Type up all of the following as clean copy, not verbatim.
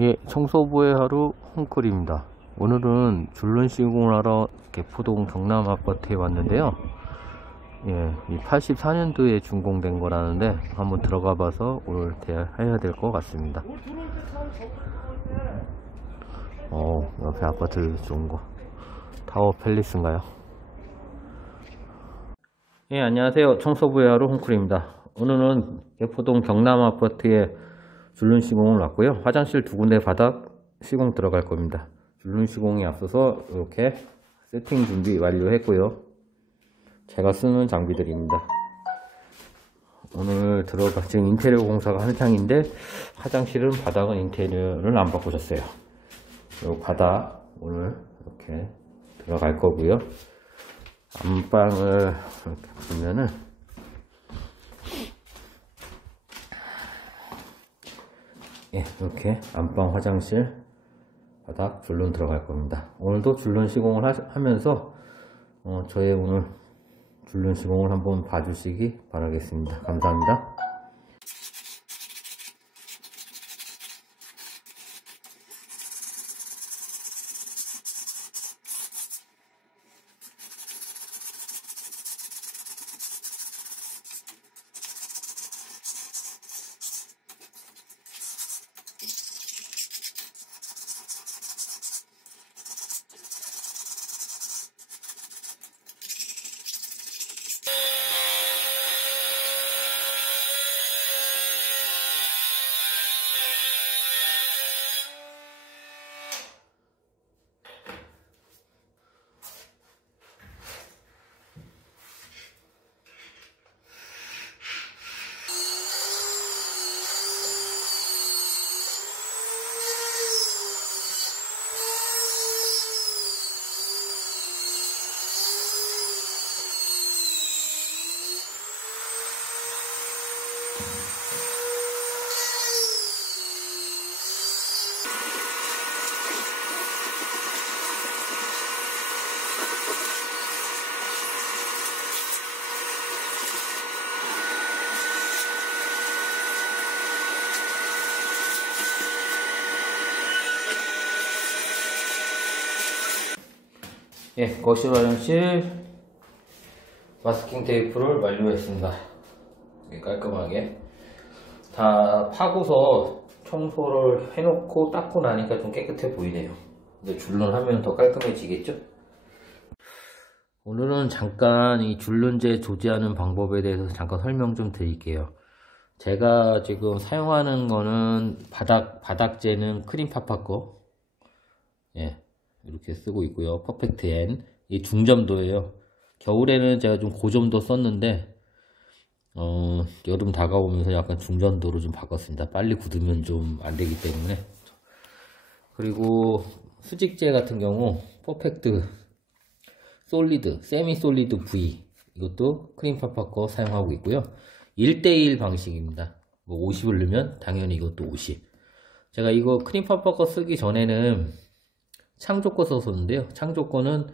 예, 청소부의 하루 홍클입니다. 오늘은 줄눈 시공을 하러 개포동 경남 아파트에 왔는데요. 예, 이 84년도에 준공된 거라는데 한번 들어가 봐서 오늘 해야 될 것 같습니다. 옆에 아파트 좋은 거 타워 팰리스인가요? 예, 안녕하세요. 청소부의 하루 홍클입니다. 오늘은 개포동 경남 아파트에 줄눈 시공을 왔고요. 화장실 두 군데 바닥 시공 들어갈 겁니다. 줄눈 시공이 앞서서 이렇게 세팅 준비 완료했고요. 제가 쓰는 장비들입니다. 오늘 지금 인테리어 공사가 한창인데 화장실은 바닥은 인테리어를 안 바꾸셨어요. 이 바닥 오늘 이렇게 들어갈 거고요. 안방을 이렇게 보면은 예, 이렇게 안방 화장실 바닥 줄눈 들어갈 겁니다. 오늘도 줄눈 시공을 하면서 저의 오늘 줄눈 시공을 한번 봐주시기 바라겠습니다. 감사합니다. 예, 거실 화장실 마스킹 테이프를 완료했습니다. 깔끔하게 다 파고서 청소를 해놓고 닦고 나니까 좀 깨끗해 보이네요. 이제 줄눈 하면 더 깔끔해지겠죠? 오늘은 잠깐 이 줄눈제 조제하는 방법에 대해서 잠깐 설명 좀 드릴게요. 제가 지금 사용하는 거는 바닥재는 크림파파 거, 예, 이렇게 쓰고 있고요. 퍼펙트 N, 이 중점도예요. 겨울에는 제가 좀 고점도 썼는데 여름 다가오면서 약간 중점도로 좀 바꿨습니다. 빨리 굳으면 좀 안되기 때문에. 그리고 수직재 같은 경우 퍼펙트 솔리드, 세미 솔리드 V, 이것도 크림파파 거 사용하고 있고요. 1:1 방식입니다. 50을 넣으면 당연히 이것도 50. 제가 이거 크림파파 거 쓰기 전에는 창조 거 썼었는데요. 창조 거는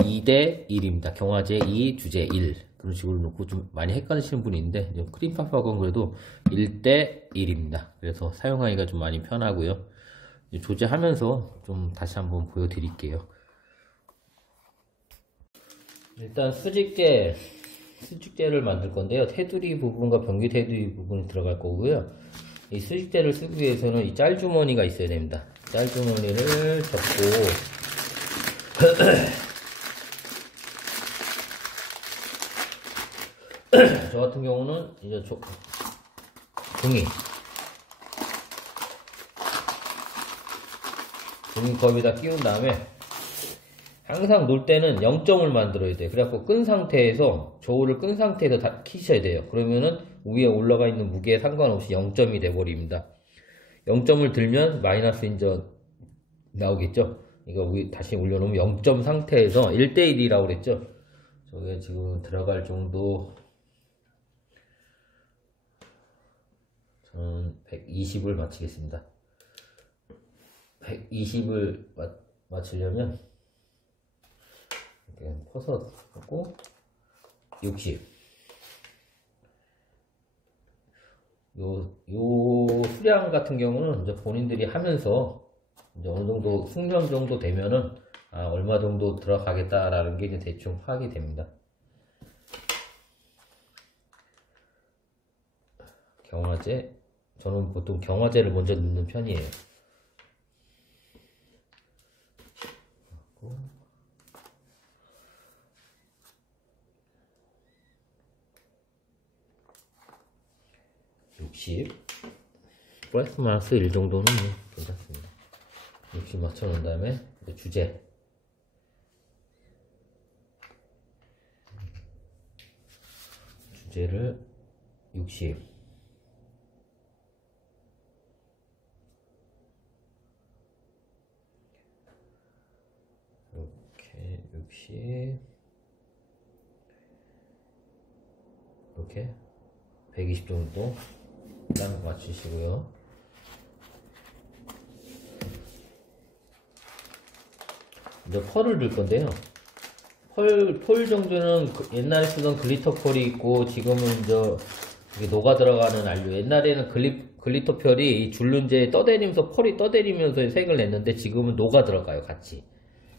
2:1입니다. 경화제 2, 주제 1. 그런 식으로 놓고 좀 많이 헷갈리시는 분이 있는데, 크림파파 건 그래도 1:1입니다. 그래서 사용하기가 좀 많이 편하고요. 조제하면서 좀 다시 한번 보여드릴게요. 일단 수직재를 만들 건데요. 테두리 부분과 변기 테두리 부분이 들어갈 거고요. 이 수직재를 쓰기 위해서는 이 짤주머니가 있어야 됩니다. 짤주머니를 접고 저 같은 경우는 이제 종이컵에다 끼운 다음에 항상 놓을 때는 0점을 만들어야 돼요. 그래갖고 끈 상태에서 저울을 끈 상태에서 다 키셔야 돼요. 그러면은 위에 올라가 있는 무게에 상관없이 0점이 돼버립니다. 0점을 들면 마이너스 인전 나오겠죠. 이거 다시 올려놓으면 0점 상태에서 1:1이라고 그랬죠. 저게 지금 들어갈 정도 저는 120을 맞추겠습니다. 120을 맞추려면 이렇게 퍼서 하고 60 요 수량 같은 경우는 이제 본인들이 하면서 이제 어느 정도 숙련 정도 되면은 얼마 정도 들어가겠다라는 게 이제 대충 파악이 됩니다. 경화제, 저는 보통 경화제를 먼저 넣는 편이에요. 60 플러스 마이너스 1 정도는 괜찮습니다. 60 맞춰 놓은 다음에 주제 주제를 60 이렇게 60 이렇게 120 정도 딱 맞추시고요. 이제 펄을 넣을 건데요. 펄 정도는 옛날에 쓰던 글리터 펄이 있고 지금은 이게 녹아 들어가는 안료. 옛날에는 글리터 펄이 이 줄눈제에 떠다니면서 펄이 떠다니면서 색을 냈는데 지금은 녹아 들어가요, 같이.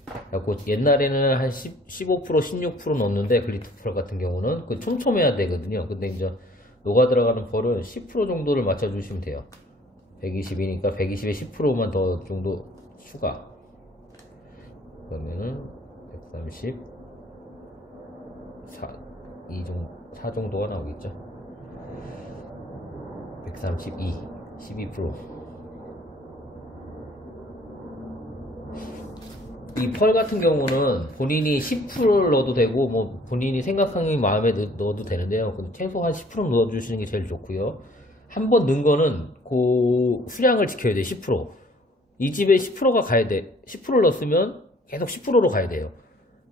그래갖고 옛날에는 한 15%, 16% 넣었는데 글리터 펄 같은 경우는 그 촘촘해야 되거든요. 근데 이제 녹아 들어가는 펄은 10% 정도를 맞춰주시면 돼요. 120이니까 120에 10%만 더 정도 추가. 그러면은 130, 4 정도가 나오겠죠. 132, 12%. 이 펄 같은 경우는 본인이 10%를 넣어도 되고, 뭐, 본인이 생각하는 마음에 넣어도 되는데요. 근데 최소한 10% 넣어주시는 게 제일 좋고요. 한 번 넣은 거는 그 수량을 지켜야 돼, 10%. 이 집에 10%가 가야 돼. 10%를 넣었으면 계속 10%로 가야 돼요.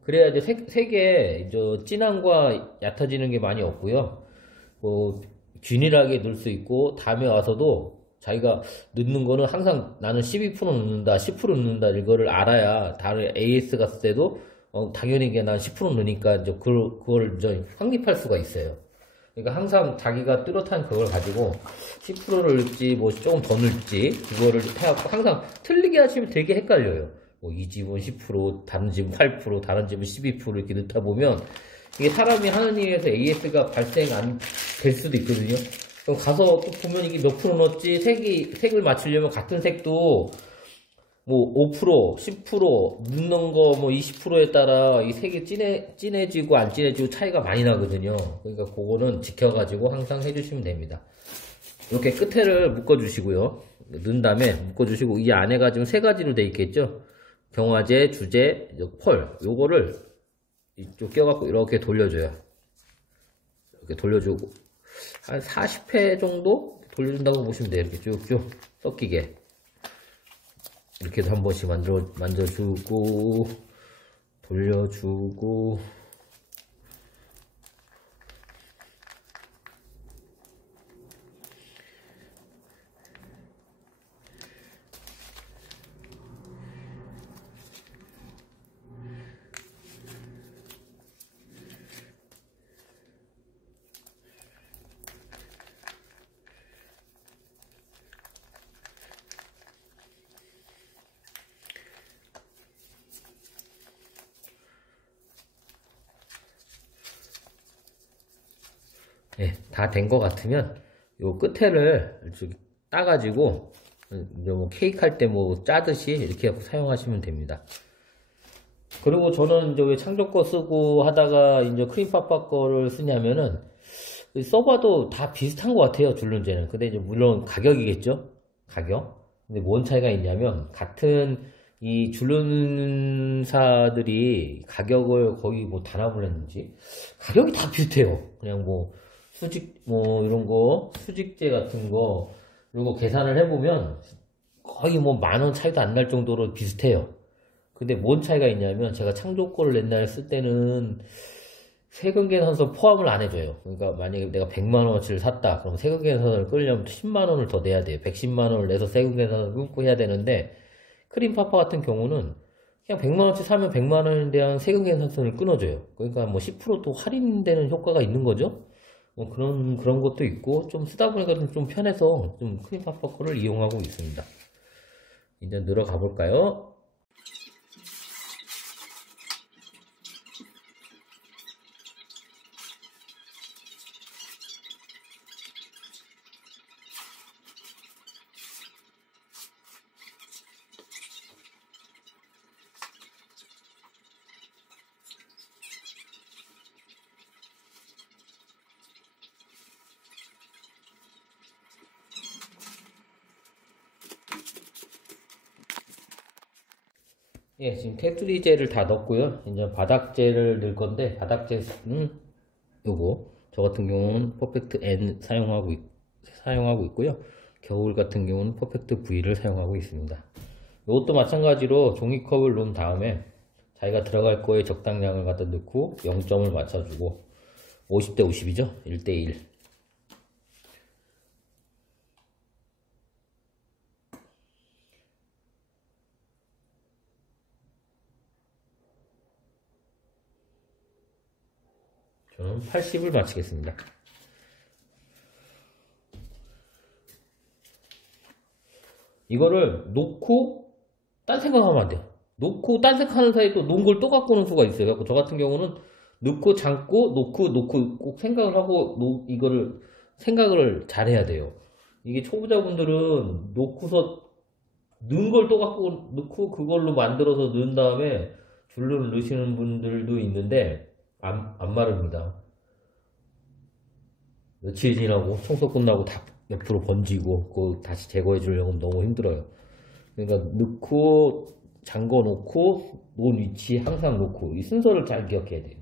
그래야 이제 색에 진함과 얕아지는 게 많이 없고요. 균일하게 넣을 수 있고, 다음에 와서도 자기가 넣는 거는 항상 나는 12% 넣는다, 10% 넣는다, 이거를 알아야 다른 AS 갔을 때도, 당연히 난 10% 넣으니까 이제 그걸 이제 확립할 수가 있어요. 그러니까 항상 자기가 뚜렷한 그걸 가지고 10%를 넣을지, 뭐 조금 더 넣을지, 그거를 해갖고 항상 틀리게 하시면 되게 헷갈려요. 이 집은 10%, 다른 집은 8%, 다른 집은 12% 이렇게 넣다 보면 이게 사람이 하는 일에서 AS가 발생 안 될 수도 있거든요. 그럼 가서 또 보면 이게 몇 프로 넣었지, 색을 맞추려면 같은 색도 뭐 5%, 10%, 넣는 거 뭐 20%에 따라 이 색이 진해지고 안 진해지고 차이가 많이 나거든요. 그러니까 그거는 지켜가지고 항상 해주시면 됩니다. 이렇게 끝에를 묶어주시고요. 넣은 다음에 묶어주시고 이 안에가 지금 세 가지로 돼 있겠죠. 경화제, 주제, 펄. 요거를 이쪽 껴갖고 이렇게 돌려줘요. 이렇게 돌려주고 한 40회 정도 돌려준다고 보시면 돼요. 이렇게 쭉쭉 섞이게. 이렇게도 한 번씩 만져주고 돌려주고 네, 다 된 것 같으면 요 끝에를 이렇게 따가지고 뭐 케이크 할 때 뭐 짜듯이 이렇게 사용하시면 됩니다. 그리고 저는 이제 왜 창조 거 쓰고 하다가 이제 크림파파 거를 쓰냐면은 써봐도 다 비슷한 것 같아요, 줄눈제는. 근데 이제 물론 가격이겠죠? 가격. 근데 뭔 차이가 있냐면 같은 이 줄눈사들이 가격을 거의 뭐 단합을 했는지 가격이 다 비슷해요. 그냥 뭐 이런 거, 수직제 같은 거, 이거 계산을 해보면 거의 뭐 10,000원 차이도 안 날 정도로 비슷해요. 근데 뭔 차이가 있냐면 제가 창조 거를 옛날에 쓸 때는 세금 계산서 포함을 안 해줘요. 그러니까 만약에 내가 100만원어치를 샀다. 그럼 세금 계산서를 끌려면 10만원을 더 내야 돼요. 110만원을 내서 세금 계산서를 끊고 해야 되는데 크림파파 같은 경우는 그냥 100만원치 사면 100만원에 대한 세금 계산서를 끊어줘요. 그러니까 뭐 10%도 할인되는 효과가 있는 거죠. 뭐 그런 것도 있고, 좀 쓰다 보니까 좀 편해서 좀 크림 팝버커를 이용하고 있습니다. 이제 늘어 가볼까요? 예, 지금 테두리 젤을 다 넣었고요. 이제 바닥젤을 넣을 건데, 바닥젤은 요거. 저 같은 경우는 퍼펙트 N 사용하고 있고요. 겨울 같은 경우는 퍼펙트 V를 사용하고 있습니다. 이것도 마찬가지로 종이컵을 놓은 다음에 자기가 들어갈 거에 적당량을 갖다 넣고 0점을 맞춰주고 50대 50이죠? 1대1. 저는 80을 맞추겠습니다. 이거를 놓고 딴 생각하면 안 돼요. 놓고 딴 생각하는 사이에 또 놓은 걸 또 갖고 오는 수가 있어요. 그래서 저 같은 경우는 넣고 잠고 놓고 꼭 생각을 하고 이거를 생각을 잘 해야 돼요. 이게 초보자분들은 놓고서 넣은 걸 또 갖고 넣고 그걸로 만들어서 넣은 다음에 줄눈 넣으시는 분들도 있는데 안 마릅니다. 며칠 지나고 청소 끝나고 다 옆으로 번지고 그거 다시 제거해 주려면 너무 힘들어요. 그러니까 넣고 잠궈 놓고 놓은 위치 항상 놓고 이 순서를 잘 기억해야 돼요.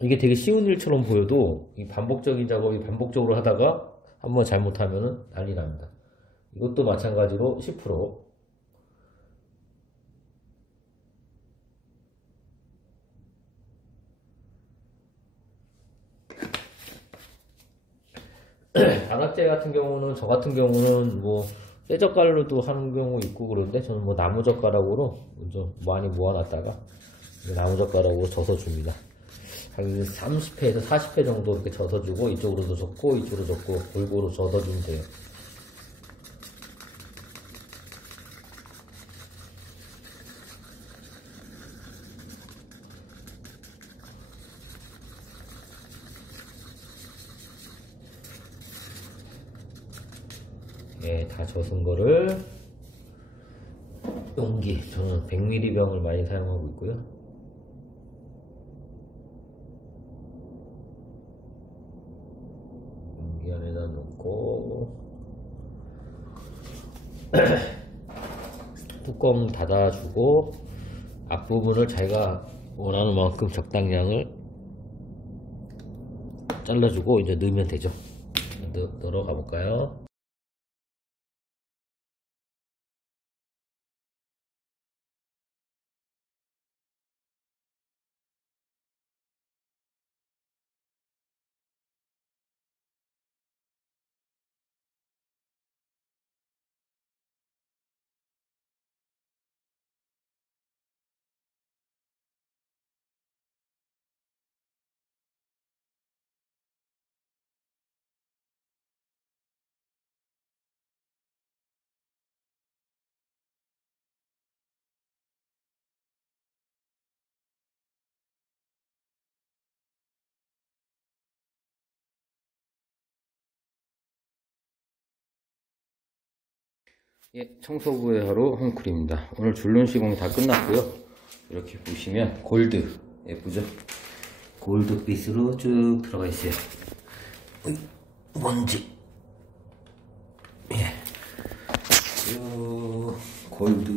이게 되게 쉬운 일처럼 보여도 이 반복적인 작업이 반복적으로 하다가 한번 잘못하면 난리 납니다. 이것도 마찬가지로 10%. 바닥재 같은 경우는 저 같은 경우는 뭐 쇠젓갈로도 하는 경우 있고 그런데 저는 뭐 나무젓가락으로 좀 많이 모아놨다가 나무젓가락으로 져서 줍니다. 한 30회에서 40회 정도 이렇게 져서주고 이쪽으로도 젓고 이쪽으로 젓고 골고루 져서주면 돼요. 예, 다 젖은 거를 용기, 저는 100ml 병을 많이 사용하고 있고요. 용기 안에다 넣고 뚜껑 닫아주고 앞부분을 자기가 원하는 만큼 적당량을 잘라주고 이제 넣으면 되죠. 넣으러 가볼까요? 예, 청소부의 하루 헝클입니다. 오늘 줄눈 시공이 다 끝났고요. 이렇게 보시면 골드 예쁘죠? 골드빛으로 쭉 들어가 있어요. 먼지. 예. 골드.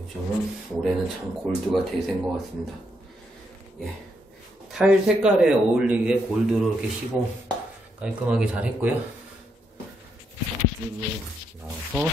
요즘은 올해는 참 골드가 대세인 것 같습니다. 예. 타일 색깔에 어울리게 골드로 이렇게 시공 깔끔하게 잘 했고요. 쭉 나와서